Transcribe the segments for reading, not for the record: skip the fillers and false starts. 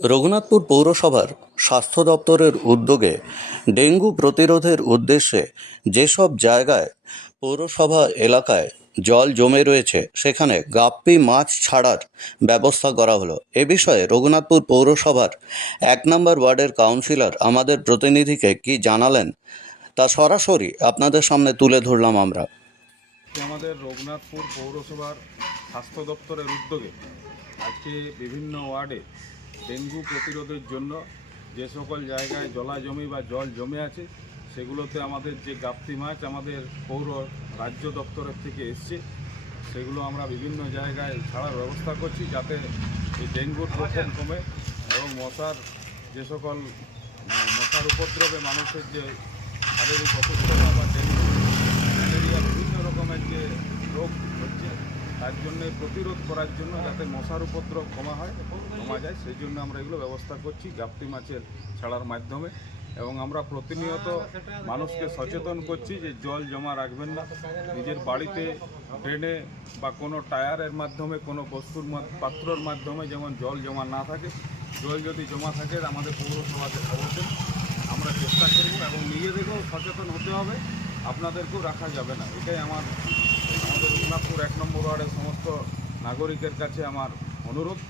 রঘুনাথপুর পৌরসভার স্বাস্থ্য দপ্তরের উদ্যোগে ডেঙ্গু প্রতিরোধের উদ্দেশ্যে যেসব জায়গায় পৌরসভা এলাকায় জল জমে রয়েছে সেখানে গাপ্পি মাছ ছাড়ার ব্যবস্থা করা হলো। এ বিষয়ে রঘুনাথপুর পৌরসভার ১ নম্বর ওয়ার্ডের কাউন্সিলর আমাদের প্রতিনিধিকে কি জানালেন তা সরাসরি আপনাদের সামনে তুলে ধরলাম আমরা। আমাদের রঘুনাথপুর পৌরসভার স্বাস্থ্য দপ্তরের উদ্যোগে আজকে বিভিন্ন ওয়ার্ডে ডেঙ্গু প্রতিরোধের জন্য যে সকল জায়গায় জলাজমি বা জল জমে আছে সেগুলোতে আমাদের যে গাপ্পি মাছ আমাদের পৌর রাজ্য দপ্তরের থেকে এসছে সেগুলো আমরা বিভিন্ন জায়গায় ছাড়ার ব্যবস্থা করছি যাতে এই ডেঙ্গুর প্রকোপ কমে এবং মশার যে সকল মশার উপদ্রবে মানুষের যে শারীরিক অসুস্থতা বা ডেঙ্গু ম্যালেরিয়া বিভিন্ন রকমের যে রোগ হচ্ছে তার জন্য প্রতিরোধ করার জন্য যাতে মশার উপদ্রব কমা যায় সেই জন্য আমরা এগুলো ব্যবস্থা করছি গাপ্পি মাছের ছাড়ার মাধ্যমে। এবং আমরা প্রতিনিয়ত মানুষকে সচেতন করছি যে জল জমা রাখবেন না, নিজের বাড়িতে ড্রেনে বা কোনো টায়ারের মাধ্যমে কোনো বস্তুর পাত্রর মাধ্যমে যেমন জল জমা না থাকে। জল যদি জমা থাকে আমাদের পৌরসভাতে খবর দেন, আমরা চেষ্টা করব এবং নিজেদেরকেও সচেতন হতে হবে, আপনাদেরকেও রাখা যাবে না। এটাই আমাদের রঘুনাথপুর ১ নম্বর ওয়ার্ডের সমস্ত নাগরিকের কাছে আমার অনুরোধ।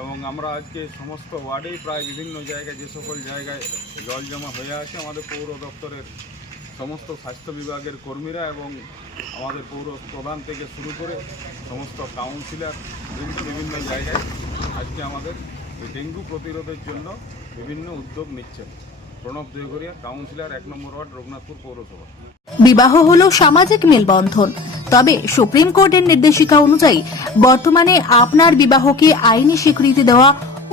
এবং আমরা আজকে সমস্ত ওয়ার্ডেই প্রায় বিভিন্ন জায়গায় যে সকল জায়গায় জল জমা হয়ে আছে আমাদের পৌর দপ্তরের সমস্ত স্বাস্থ্য বিভাগের কর্মীরা এবং আমাদের পৌর প্রধান থেকে শুরু করে সমস্ত কাউন্সিলর বিভিন্ন জায়গায় আজকে আমাদের ডেঙ্গু প্রতিরোধের জন্য বিভিন্ন উদ্যোগ নিচ্ছেন। প্রণব দেওঘরিয়া, কাউন্সিলর ১ নম্বর ওয়ার্ড, রঘুনাথপুর পৌরসভা। বিবাহ হলো সামাজিক মেলবন্ধন, তবে সুপ্রিম কোর্টের নির্দেশিকা অনুযায়ী বর্তমানে আপনার বিবাহকে আইনি স্বীকৃতি দেওয়া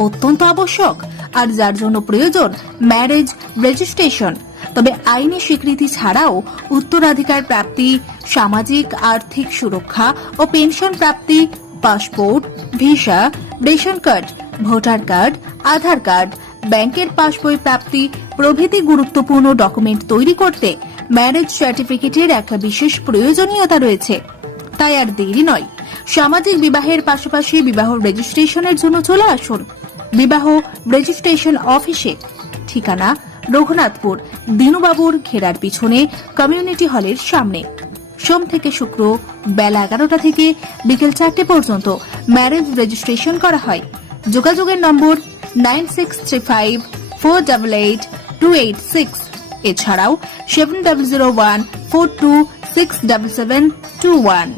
অত্যন্ত আবশ্যক, আর যার জন্য প্রয়োজন ম্যারেজ রেজিস্ট্রেশন। তবে আইনি স্বীকৃতি ছাড়াও উত্তরাধিকার প্রাপ্তি, সামাজিক আর্থিক সুরক্ষা ও পেনশন প্রাপ্তি, passport, visa, ration card, voter card, Aadhaar card, ব্যাংকের পাসবই প্রাপ্তি প্রভৃতি গুরুত্বপূর্ণ ডকুমেন্ট তৈরি করতে ম্যারেজ সার্টিফিকেটের একটা বিশেষ প্রয়োজনীয়তা রয়েছে। তাই আর দেরি নয়, সামাজিক বিবাহের পাশাপাশি বিবাহ রেজিস্ট্রেশনের জন্য চলে আসুন বিবাহ রেজিস্ট্রেশন অফিসে। ঠিকানা রঘুনাথপুর দিনুবাবুর ঘেরার পিছনে কমিউনিটি হলের সামনে। সোম থেকে শুক্র বেলা 11টা থেকে বিকেল 4টে পর্যন্ত ম্যারেজ রেজিস্ট্রেশন করা হয়। যোগাযোগের নম্বর 9635488286, এছাড়াও 700142677721।